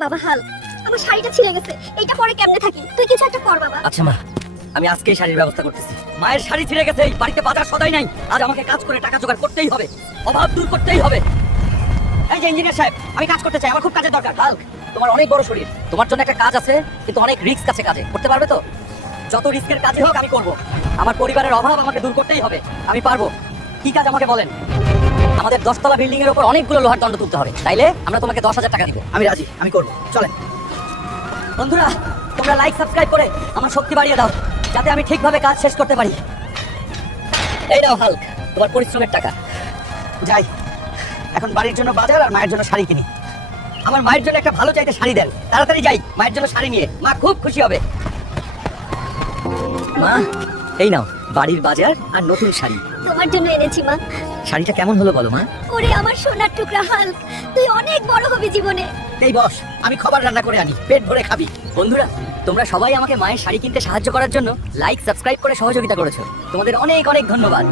বাবা হাল, আমার শাড়িটা ছিঁড়ে গেছে, এইটা পরে কেমনে থাকি? তুই কিছু একটা কর বাবা। আচ্ছা মা, আমি আজকেই শাড়ির ব্যবস্থা করতেছি। মায়ের শাড়ি ছিঁড়ে গেছে, এই বাড়িতে বাজার সদাই নাই, আজ আমাকে কাজ করে টাকা জোগাড় করতেই হবে, অভাব দূর করতেই হবে। এই যে ইঞ্জিনিয়ার সাহেব, আমি কাজ করতে চাই, আমার খুব কাজের দরকার। হাল্ক, তোমার অনেক বড় শরীর, তোমার জন্য একটা কাজ আছে, কিন্তু অনেক রিস্ক আছে কাজে, করতে পারবে তো? যত রিস্কের কাজই হোক আমি করব। আমার পরিবারের অভাব আমাকে দূর করতেই হবে, আমি পারবো। কি কাজ আমাকে বলেন? আমাদের 10 তলা বিল্ডিং এর উপর অনেকগুলো লোহার দণ্ড তুলতে হবে, তাইলে আমরা তোমাকে 10,000 টাকা দিব। আমি রাজি, আমি করব, চলেন। বন্ধুরা, তোমরা লাইক সাবস্ক্রাইব করে আমার শক্তি বাড়িয়ে দাও, যাতে আমি ঠিকভাবে কাজ শেষ করতে পারি। এই নাও হাল্ক, তোমার পরিশ্রমের টাকা। যাই, এখন বাড়ির জন্য বাজার আর মায়ের জন্য শাড়ি কিনি। আমার মায়ের জন্য একটা ভালো চাইতে শাড়ি দেন, তাড়াতাড়ি যাই মায়ের জন্য শাড়ি নিয়ে, মা খুব খুশি হবে। মা, এই নাও বাড়ির বাজার আর নতুন শাড়ি। তোমার জন্য এনেছি মা। শাড়িটা কেমন হলো বলো মা? ওরে আমার সোনার টুকরা হাল্ক, তুই অনেক বড় হবি জীবনে। এই বস, আমি খাবার রান্না করে আনি, পেট ভরে খাবি। বন্ধুরা, তোমরা সবাই আমাকে মায়ের শাড়ি কিনতে সাহায্য করার জন্য লাইক সাবস্ক্রাইব করে সহযোগিতা করেছো, তোমাদের অনেক অনেক ধন্যবাদ।